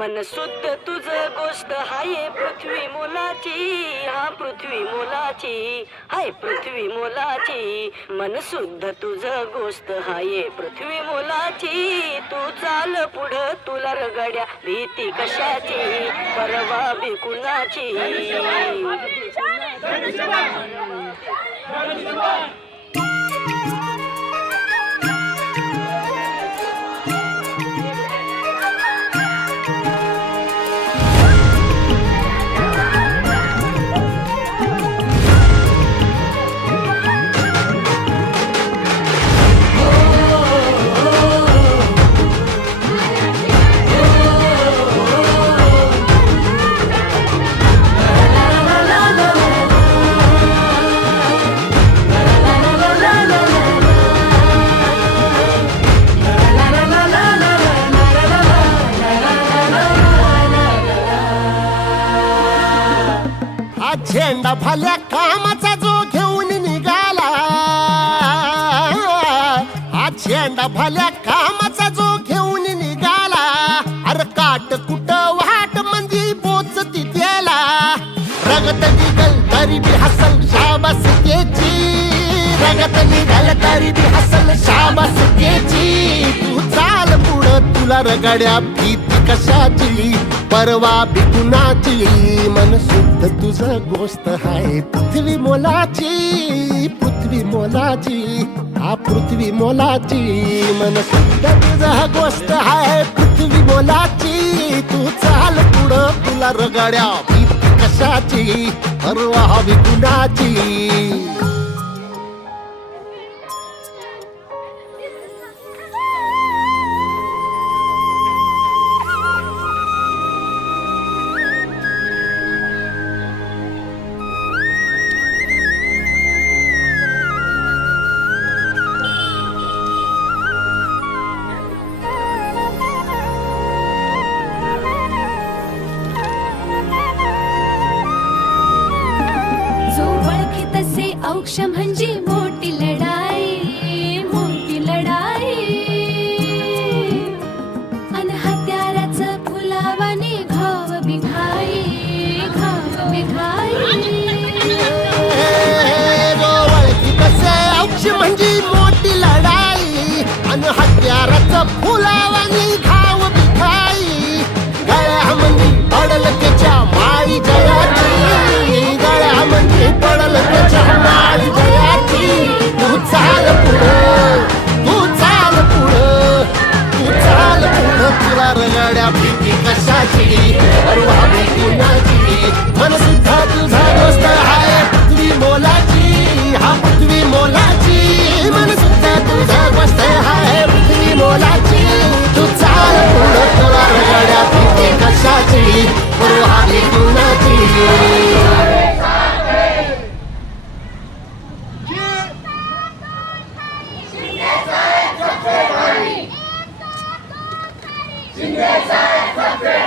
मन शुद्ध तुझ गोष्ट हाय पृथ्वी मोलाची, हा पृथ्वी मोलाची, हाय पृथ्वी मोलाची. मन शुद्ध तुझ गोष्ट हाय पृथ्वी मोलाची. तू चाल पुढं तुला रगड्या भीती कशाची, परवा बी कुणाची. झेंडा भल्या कामाचा जो घेऊन निघाला, हा झेंडा भल्या कामाचा जो घेऊन निघाला. अरे काट कुट वाट मंदी बोचती त्याला, रगत निघल तरी बी हसल शाबास त्याची, रगत निघल तरी बी हसल शाबास त्याची. तू चाल पुढं तुला रगड्या भीती कशाची, परवा बी कुणाची. मन शुद्ध तुझं गोष्ट हाय पृथ्वी मोलाची, पृथ्वी मोलाची, हा पृथ्वी मोलाची. मन शुद्ध तुझं गोष्ट हाय पृथ्वी मोलाची. तू चाल पुढं तुला रगड्या भीती कशाची, परवा बी कुणाची. औक्ष म्हणजे मोठी लढाई, मोठी लढाई. अन हत्याराचं फुलावाने घाव बिघाई, घाव बिघाई. औक्ष म्हणजे मोठी लढाई, अन हत्याराचं फुलावाने घाव बिघाई. गळ्यामध्ये पडल त्याच्या माळी जयाची, गळ्यामध्ये पडल त्याच्या माळी जयाची. तू चाल पुढं, तू चाल पुढं, तू चाल पुढं तुला रगड्या भीती कशाची, परवा बी कुणाची. मन सुद्धा तुझा दोस्त हाय पृथ्वी मोलाची, हा पृथ्वी मोलाची. मन सुद्धा तुझा दोस्त हाय पृथ्वी मोलाची. तू चाल पुढं तुला रगड्या भीती कशाची, परवा बी कुणाची. शिंदे साहेब